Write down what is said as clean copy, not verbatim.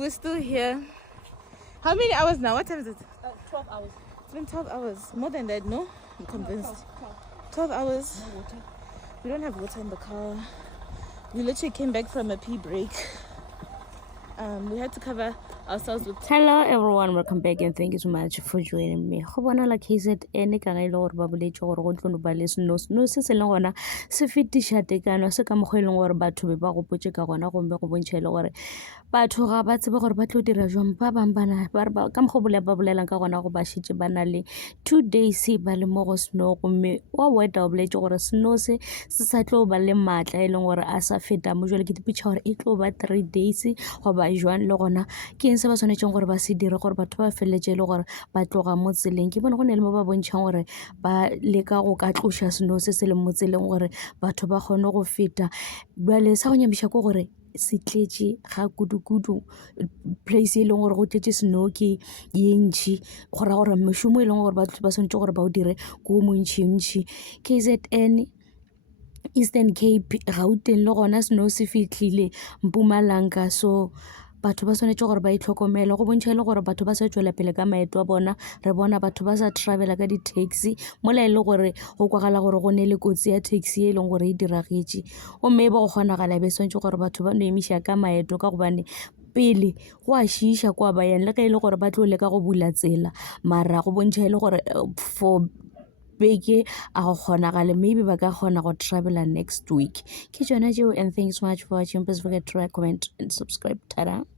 We're still here. How many hours now? What time is it? 12 hours. It's been 12 hours. More than that, no? I'm convinced. 12 hours. No water. We don't have water in the car. We literally came back from a pee break. We had to cover ourselves with... Hello everyone, welcome back and thank you so much for joining me. Go bona la KZN ka ga ile gore ba boletse gore go tlono ba le snow se se leng gona se fetisha tekano se ka mo go ileng gore batho be ba go potse ka gona go mbe go bontshele gore batho ga ba tsebe gore ba tlo dira jwang ba bang bana ba ka mo go ba bolelang ka gona go ba shitse ba na le 2 days ba le mo go snow go mme wa weta o boletse gore snow se sa tlo ba le matla e leng gore a sa feta mo jwale ke dipitša gore e tlo ba 3 days go ba jwang le gona ke eng se ba tshwanetseng gore ba se dire gore batho ba feletse le gore ba tloga mo tseleng ke bona go ne le mo ba bontšhang gore ba leka go ka tloša snow se se leng mo tseleng gore batho ba kgone go feta bale sa go nyamiša ko gore se tletse ga kudu place e leng gore go tletse snow ke ye ntšhi go ra gore mošomo e leng gore batho ba tshwanetse gore ba o dire ko montšhi KZN Eastern Cape Gauteng le gona snow se fitlhile Mpumalanga so batho ba tshwanetse gore ba itlhokomele go bontšha le gore batho ba sa tswela pele ka maeto a bona re bona batho ba sa travela ka di-taxi mola e le gore go kwagala gore go ne le kotsi ya taxi e leng gore e diragetse o mme ba go kgonagala be tshwanetse gore batho ba no emiša ka maeto ka gobane pele go a šiša kwa bayang le ka e le gore ba tlo leka go bula tsela mara go bontšha e le gore for beke a go kgonagale maybe ba ka kgona go travela next week ke tsona tšeo and thanks so much for watching. Please forget to like, comment and subscribe. Ta-da.